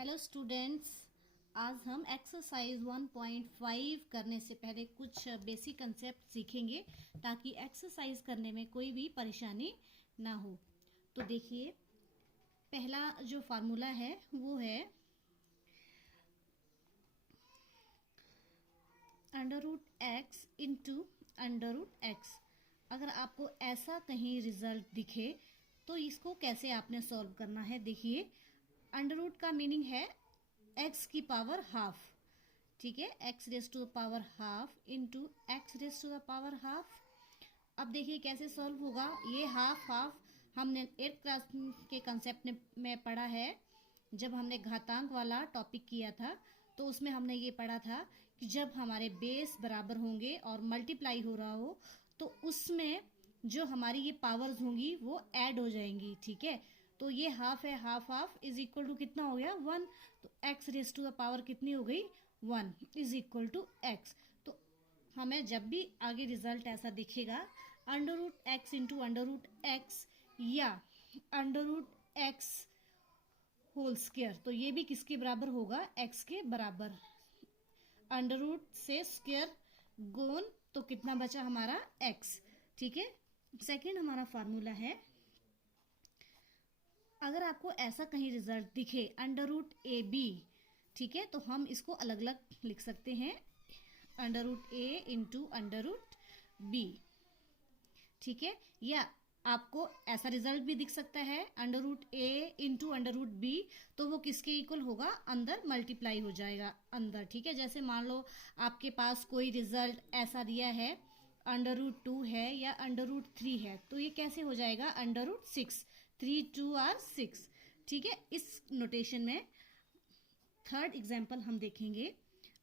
Hello students, आज हम exercise 1.5 करने से पहले कुछ बेसिक कंसेप्ट सीखेंगे ताकि एक्सरसाइज करने में कोई भी परेशानी ना हो। तो देखिए, पहला जो फार्मूला है वो है under root x into under root x. अगर आपको ऐसा कहीं रिजल्ट दिखे तो इसको कैसे आपने सॉल्व करना है। देखिए, अंडर रूट का मीनिंग है एक्स की पावर हाफ, ठीक है, x raise to the power half into x raise to the power half. अब देखिए कैसे सॉल्व होगा। ये हाफ हाफ हमने 8th क्लास के कंसेप्ट में पढ़ा है। जब हमने घातांक वाला टॉपिक किया था तो उसमें हमने ये पढ़ा था कि जब हमारे बेस बराबर होंगे और मल्टीप्लाई हो रहा हो तो उसमें जो हमारी ये पावर्स होंगी वो ऐड हो जाएंगी, ठीक है। तो ये हाफ है, half half is equal to कितना हो गया 1। तो x raise to the power कितनी हो गई 1 इज इक्वल टू एक्स। तो हमें जब भी आगे रिजल्ट ऐसा दिखेगा under root x into under root x या under root x whole square, तो ये भी किसके बराबर होगा, एक्स के बराबर। अंडर रूट से स्क्वायर गोन तो कितना बचा हमारा एक्स, ठीक है। सेकंड हमारा फार्मूला है, अगर आपको ऐसा कहीं रिजल्ट दिखे अंडर रूट ए बी, ठीक है, तो हम इसको अलग अलग लिख सकते हैं, अंडर रूट ए इंटू अंडर रूट बी, ठीक है। या आपको ऐसा रिजल्ट भी दिख सकता है अंडर रूट ए इंटू अंडर रूट बी, तो वो किसके इक्वल होगा, अंदर मल्टीप्लाई हो जाएगा अंदर, ठीक है। जैसे मान लो आपके पास कोई रिजल्ट ऐसा दिया है अंडर रूट 2 है या अंडर रूट 3 है, तो ये कैसे हो जाएगा अंडर रूट 6, 3 2 आर 6, ठीक है। इस नोटेशन में थर्ड एग्जाम्पल हम देखेंगे।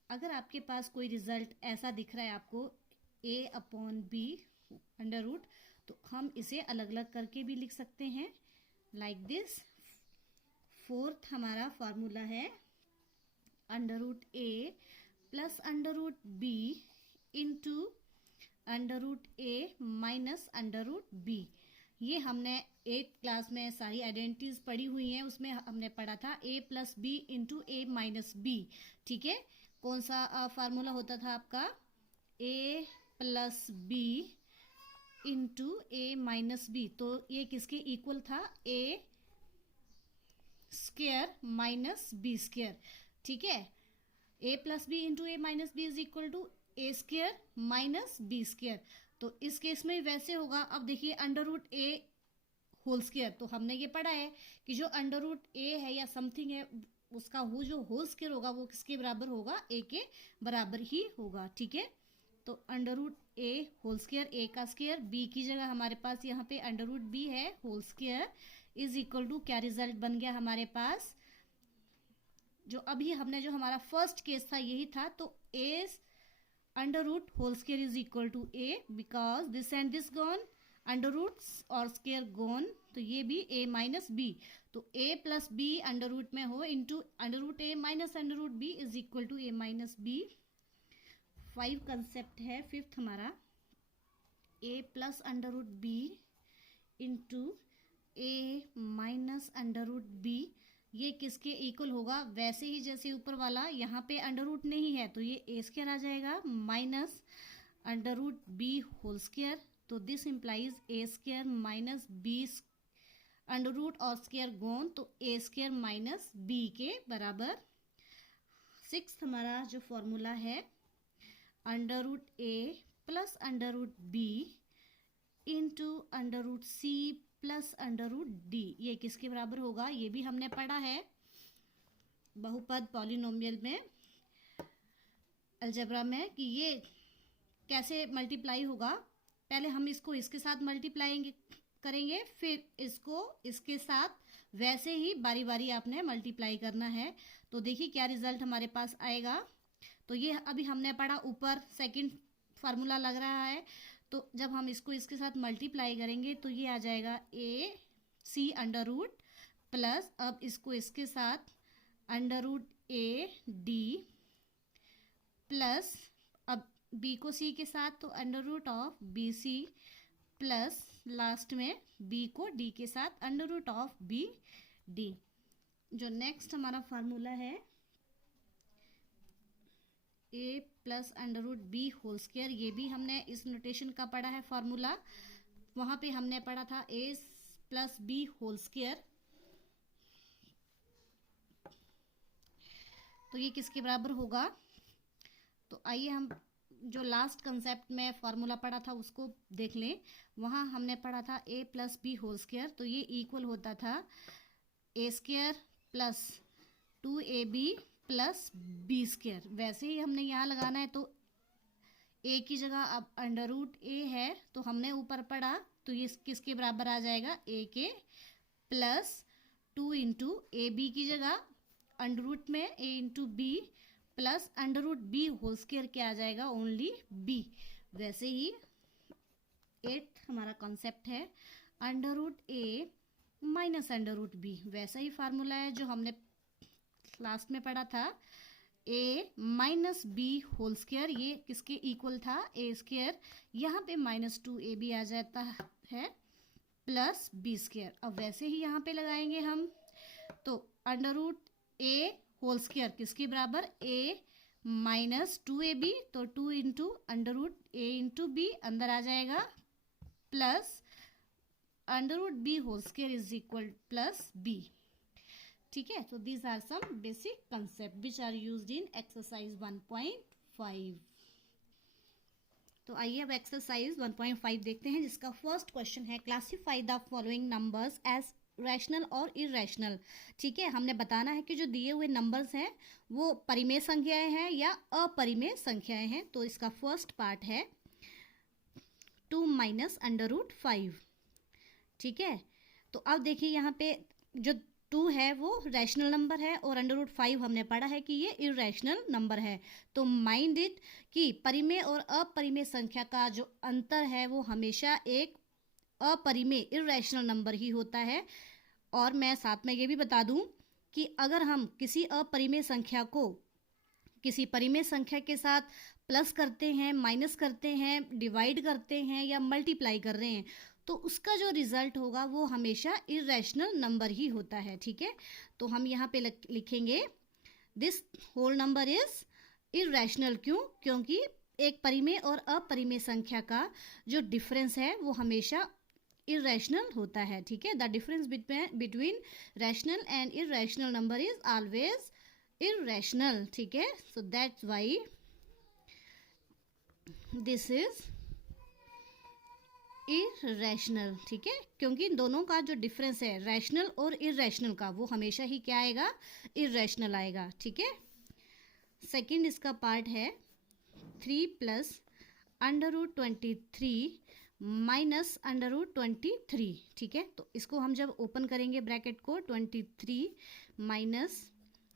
अगर आपके पास कोई रिजल्ट ऐसा दिख रहा है आपको a upon b under root, तो हम इसे अलग अलग करके भी लिख सकते हैं लाइक दिस। फोर्थ हमारा फॉर्मूला है under root A plus under root B into under root A minus under root B. ये हमने 8th क्लास में सारी आइडेंटिटीज पढ़ी हुई हैं, उसमें हमने पढ़ा था a plus b into A minus b, ठीक है। कौन सा फार्मूला होता था आपका, a plus b into A minus B, तो ये किसके इक्वल था, a square minus b square, ठीक है। a plus b into A minus b is equal to a square minus b square. तो इस केस में वैसे होगा। अब देखिए under root a whole square, तो हमने ये पढ़ा है कि जो अंडर रूट ए है या समथिंग है उसका वो जो होल स्क्वायर होगा वो किसके बराबर होगा, ए के बराबर ही होगा, ठीक है। तो under root a whole square, a का स्क्वायर, बी की जगह हमारे पास यहाँ पे अंडर रूट बी है whole square is equal to क्या रिजल्ट बन गया हमारे पास, जो अभी हमने जो हमारा फर्स्ट केस था यही था। तो A under root whole square is equal to A, because this and this gone, under root और स्क्वायर गॉन, तो ये भी a माइनस बी, तो a plus B under root में हो into under root A minus under root B is equal to A minus B. 5 concept है fifth हमारा, a plus under root B into A minus under root B, ये किसके equal होगा, वैसे ही जैसे ऊपर वाला, यहाँ पे अंडर रूट नहीं है तो ये ए स्क्वायर आ जाएगा minus under root B whole square, तो this implies A square minus B under root और स्क्वायर गॉन, तो ए स्क्वायर माइनस बी के बराबर। 6th हमारा जो फॉर्मूला है under root A plus under root B into under root C plus under root D, ये किसके बराबर होगा, ये भी हमने पढ़ा है बहुपद पॉलिनोमियल में, अलजेब्रा में, कि ये कैसे मल्टीप्लाई होगा। पहले हम इसको इसके साथ मल्टीप्लाई करेंगे, फिर इसको इसके साथ, वैसे ही बारी बारी आपने मल्टीप्लाई करना है। तो देखिए क्या रिजल्ट हमारे पास आएगा। तो ये अभी हमने पढ़ा ऊपर सेकंड फार्मूला लग रहा है, तो जब हम इसको इसके साथ मल्टीप्लाई करेंगे तो ये आ जाएगा ए सी अंडर रूट प्लस, अब इसको इसके साथ under root A D plus, अब बी को सी के साथ तो under root of B C plus last में बी को डी के साथ under root of B D. जो नेक्स्ट हमारा फार्मूला है a plus under root B whole square, ये भी हमने इस नोटेशन का पढ़ा है फार्मूला। वहां पे हमने पढ़ा था a plus b whole square. तो ये किसके बराबर होगा? तो आइए हम जो लास्ट कंसेप्ट में फार्मूला पढ़ा था उसको देख लें। वहां हमने पढ़ा था a plus b whole square, तो ये इक्वल होता था a square plus 2ab plus b square. वैसे ही हमने यहाँ लगाना है, तो a की जगह अब अंडर रूट a है, तो हमने ऊपर पढ़ा, तो ये किसके बराबर आ जाएगा? a के प्लस 2 इंटू ए बी की जगह अंडर रूट में a into b plus under root B whole square क्या आ जाएगा? Only b। वैसे ही 8 हमारा कॉन्सेप्ट है under root a minus under root b। वैसा ही फार्मूला है जो हमने लास्ट में पढ़ा था, a minus b whole square, ये किसके इक्वल था? a square. यहाँ पे माइनस 2ab आ जाता है प्लस बी स्क्वायर। अब वैसे ही यहाँ पे लगाएंगे हम, तो under root a whole square किसके बराबर? a माइनस 2ab, तो 2 into under root a into b अंदर आ जाएगा plus under root B whole square is equal plus b। ठीक है, तो these are some basic concept which are used in exercise 1.5। तो आइए अब एक्सरसाइज 1.5 देखते हैं, जिसका फर्स्ट क्वेश्चन है classify the following numbers as rational और इरेशनल। ठीक है, हमने बताना है कि जो दिए हुए नंबर्स हैं वो परिमेय संख्याएं हैं या अपरिमेय संख्याएं हैं। तो इसका फर्स्ट पार्ट है 2 माइनस अंडर रूट 5। ठीक है, तो अब देखिए यहाँ पे जो 2 है वो रैशनल नंबर है और अंडर रूट 5 हमने पढ़ा है कि ये इरेशनल नंबर है। तो माइंड इट कि परिमेय और अपरिमेय संख्या का जो अंतर है वो हमेशा एक अपरिमेय इरेशनल नंबर ही होता है। और मैं साथ में ये भी बता दूं कि अगर हम किसी अपरिमेय संख्या को किसी परिमेय संख्या के साथ प्लस करते हैं, माइनस करते हैं, डिवाइड करते हैं या मल्टीप्लाई कर रहे हैं, तो उसका जो रिजल्ट होगा वो हमेशा इरेशनल नंबर ही होता है। ठीक है, तो हम यहाँ पे लिखेंगे this whole number is irrational. क्यों? क्योंकि एक परिमेय और अपरिमेय संख्या का जो डिफरेंस है वो हमेशा इरेशनल होता है। ठीक है, the difference between rational and irrational number is always irrational. ठीक है, so that's why this is irrational. ठीक है, क्योंकि इन दोनों का जो डिफरेंस है रैशनल और इरेशनल का वो हमेशा ही क्या आएगा? इरेशनल आएगा। ठीक है, सेकंड इसका पार्ट है 3 plus under root 23 minus under root 23। ठीक है, तो इसको हम जब ओपन करेंगे ब्रैकेट को, 23 माइनस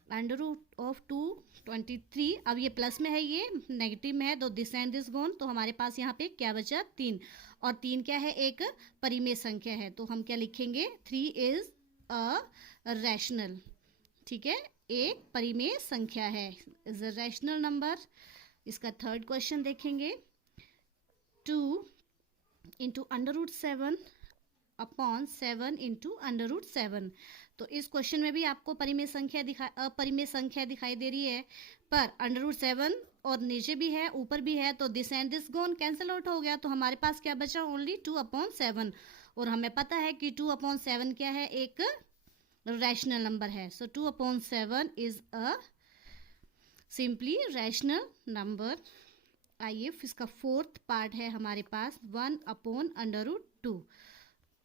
अंडर रूट ऑफ 23, अब ये प्लस में है, ये नेगेटिव में है, तो दिस एंड दिस गोन, तो हमारे पास यहाँ पे क्या बचा? 3। और 3 क्या है? एक परिमेय संख्या है, तो हम क्या लिखेंगे? 3 इज अ रैशनल। ठीक है, एक परिमेय संख्या है, इज अ रैशनल नंबर। इसका थर्ड क्वेश्चन देखेंगे 2 into under root 7 upon 7 into under root 7। तो इस क्वेश्चन में भी आपको अपरिमेय संख्या दिखाई दे रही है, पर अंडर रूट 7 और नीचे भी है ऊपर भी है, तो this and this gone cancel out हो गया, तो हमारे पास क्या बचा? ओनली 2/7। और हमें पता है कि 2/7 क्या है? एक रैशनल नंबर है। सो 2/7 is a simply rational number. आइए इसका फोर्थ पार्ट है हमारे पास 1/√2।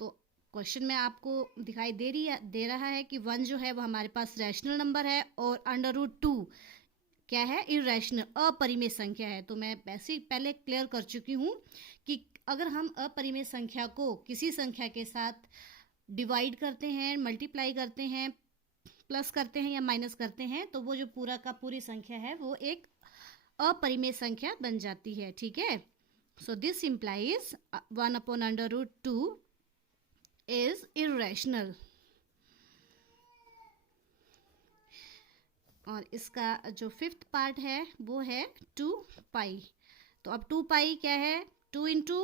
तो क्वेश्चन में आपको दिखाई दे रहा है कि 1 जो है वो हमारे पास रैशनल नंबर है और अंडर रूट 2 क्या है? इरेशनल, अपरिमेय संख्या है। तो मैं वैसे ही पहले क्लियर कर चुकी हूँ कि अगर हम अपरिमेय संख्या को किसी संख्या के साथ डिवाइड करते हैं, मल्टीप्लाई करते हैं, प्लस करते हैं या माइनस करते हैं, तो वो जो पूरा का पूरी संख्या है वो एक अपरिमेय संख्या बन जाती है। ठीक है, so this implies 1/√2 is irrational. और इसका जो फिफ्थ पार्ट है वो है 2 पाई। तो अब 2 पाई क्या है? 2 इंटू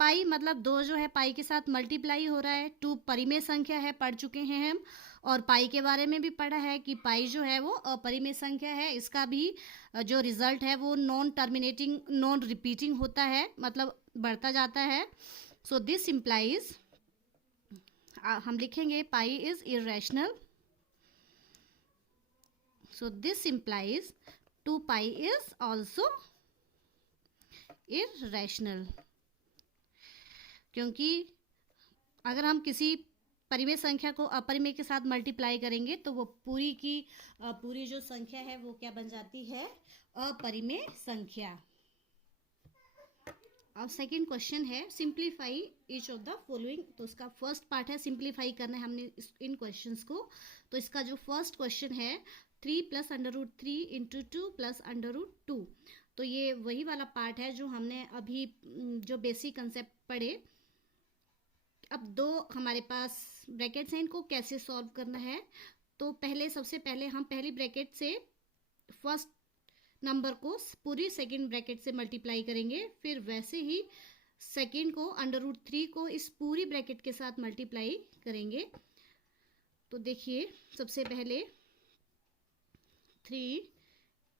पाई मतलब 2 जो है पाई के साथ मल्टीप्लाई हो रहा है। 2 परिमेय संख्या है, पढ़ चुके हैं हम। और पाई के बारे में भी पढ़ा है कि पाई जो है वो अपरिमेय संख्या है। इसका भी जो रिजल्ट है वो नॉन टर्मिनेटिंग, नॉन रिपीटिंग होता है, मतलब बढ़ता जाता है। सो दिस इम्प्लाइज, हम लिखेंगे pi is irrational. So this implies 2 pi is also irrational, क्योंकि अगर हम किसी परिमेय संख्या को अपरिमेय के साथ मल्टीप्लाई करेंगे तो वो पूरी की पूरी जो संख्या है वो क्या बन जाती है, अपरिमेय संख्या। अब सेकंड क्वेश्चन है simplify each of the following. तो इसका फर्स्ट पार्ट है सिंप्लीफाई करना है हमने इन क्वेश्चंस को। तो इसका जो फर्स्ट क्वेश्चन है 3 plus under root 3 into 2 plus under root 2। तो ये वही वाला पार्ट है जो हमने अभी जो बेसिक कंसेप्ट पढ़े। अब दो हमारे पास ब्रैकेट्स हैं, इनको कैसे सॉल्व करना है। तो पहले सबसे पहले हम पहली ब्रैकेट से फर्स्ट नंबर को पूरी सेकंड ब्रैकेट से मल्टीप्लाई करेंगे, फिर वैसे ही सेकंड को अंडर रूट 3 को इस पूरी ब्रैकेट के साथ मल्टीप्लाई करेंगे। तो देखिए सबसे पहले 3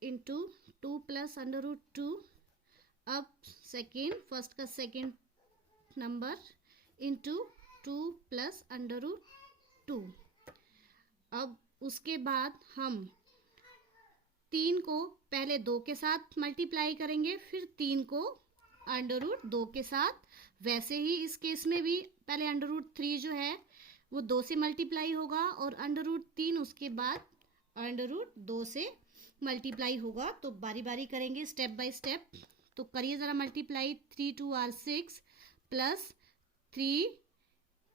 इंटू 2 प्लस अंडर रूट 2। अब सेकंड, फर्स्ट का second number into 2 plus under root 2। अब उसके बाद हम 3 को पहले 2 के साथ मल्टीप्लाई करेंगे, फिर 3 को अंडर रूट 2 के साथ। वैसे ही इस केस में भी पहले अंडर रूट 3 जो है वो 2 से मल्टीप्लाई होगा और अंडर रूट 3 उसके बाद अंडर रूट 2 से मल्टीप्लाई होगा। तो बारी बारी करेंगे, स्टेप बाय स्टेप। तो करिए ज़रा multiply. 3 2 are 6 plus 3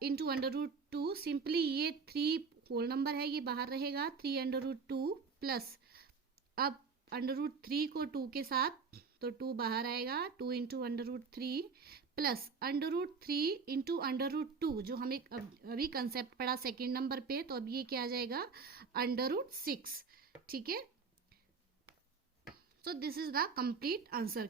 into under root 2। Simply ये 3 होल नंबर है, ये बाहर रहेगा। 3 अंडर रूट 2 प्लस, अब अंडर रूट 3 को 2 के साथ तो 2 बाहर आएगा। 2 into under root 3 plus under root 3 into under root 2 जो हमें अभी कंसेप्ट पढ़ा सेकेंड नंबर पे। तो अब ये क्या आ जाएगा, अंडर रूट 6। ठीक है, so this is the complete answer.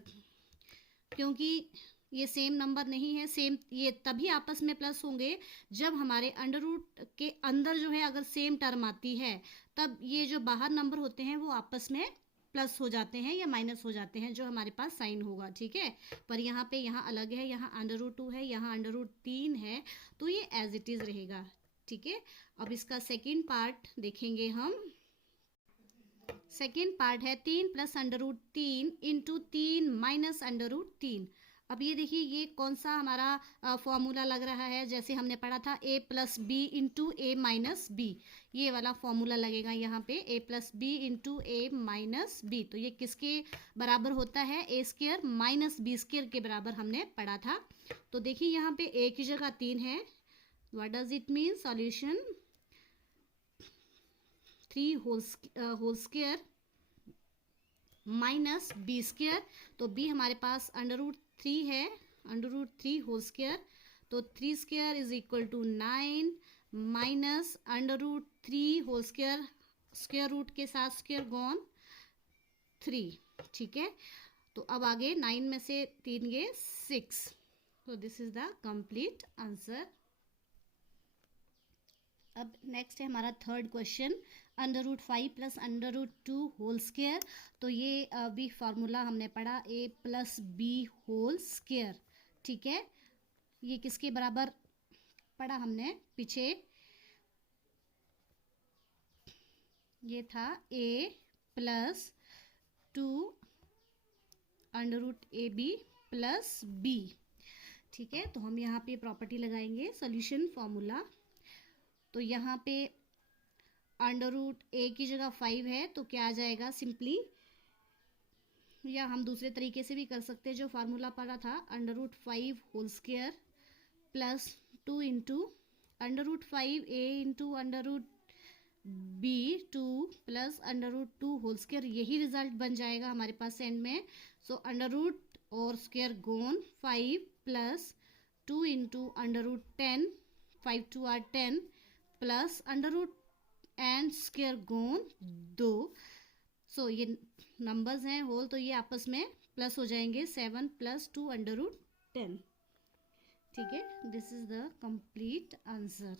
क्योंकि ये सेम नंबर नहीं है, सेम ये तभी आपस में प्लस होंगे जब हमारे अंडर रूट के अंदर जो है अगर सेम टर्म आती है, तब ये जो बाहर नंबर होते हैं वो आपस में प्लस हो जाते हैं या माइनस हो जाते हैं, जो हमारे पास साइन होगा। ठीक है, पर यहाँ पे यहाँ अलग है, यहाँ अंडर रूट 2 है, यहाँ अंडर रूट 3 है, तो ये एज इट इज रहेगा। ठीक है, अब इसका सेकेंड पार्ट देखेंगे हम। सेकेंड पार्ट है 3 plus under root 3 into 3 minus under root 3। अब ये देखिए ये कौन सा हमारा फॉर्मूला लग रहा है, जैसे हमने पढ़ा था a plus b into A minus b. ये वाला फॉर्मूला लगेगा यहाँ पे, a plus b into A minus B. तो ये किसके बराबर होता है, a square minus b square के बराबर हमने पढ़ा था। तो देखिए यहाँ पे a की जगह 3 है। What does it mean, solution 3 whole square minus b square. तो b हमारे पास अंडर रूट 3 है, अंडर रूट 3 होल स्क्वायर। तो 3 square is equal to 9 minus under root 3 whole square, square root के साथ स्क्वायर गॉन 3। ठीक है, तो अब आगे 9 में से 3 गए 6। तो this is the complete answer. अब नेक्स्ट है हमारा third question, under root 5 plus under root 2 whole square. तो ये अभी फार्मूला हमने पढ़ा a plus b whole square. ठीक है, ये किसके बराबर पढ़ा हमने पीछे, ये था a plus 2 under root a b plus b. ठीक है, तो हम यहाँ पे प्रॉपर्टी लगाएंगे, सोल्यूशन फॉर्मूला। तो यहाँ पे अंडर रूट ए की जगह 5 है, तो क्या आ जाएगा सिंपली, या हम दूसरे तरीके से भी कर सकते हैं जो फार्मूला पढ़ा था, under root 5 whole square plus 2 into under root 5 A into under root B 2 plus under root 2 whole square. यही रिजल्ट बन जाएगा हमारे पास एंड में। सो अंडर रूट और square gone 5 plus 2 into under root 10, 5 2 are 10 plus under root and square gone 2। So ये numbers हैं whole, तो ये आपस में प्लस हो जाएंगे। 7 प्लस 2 अंडर रूट 10। ठीक है, this is the complete answer.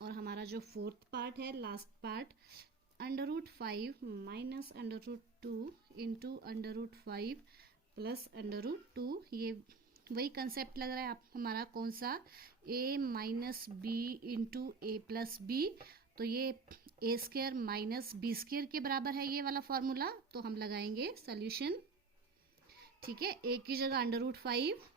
और हमारा जो फोर्थ पार्ट है, last part, √5 minus √2 into √5 plus √2, ये वही कंसेप्ट लग रहा है आप हमारा कौन सा, a minus b into a plus b. तो ये a² माइनस b² के बराबर है ये वाला फॉर्मूला, तो हम लगाएंगे सोल्यूशन। ठीक है, a की जगह √5,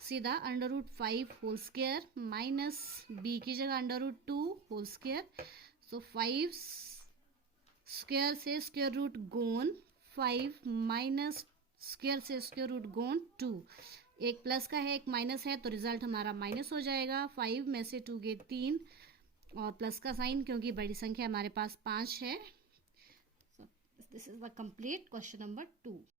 सीधा √5 होल स्क्वायर माइनस b की जगह √2 होल स्क्वायर। सो 5 स्क्वायर से स्क्वायर रूट गोन 5 माइनस स्क्वायर से स्क्वायर रूट गोन 2। एक प्लस का है एक माइनस है, तो रिजल्ट हमारा माइनस हो जाएगा। 5 में से 2 गए 3, और प्लस का साइन क्योंकि बड़ी संख्या हमारे पास 5 है। This is the complete question number 2।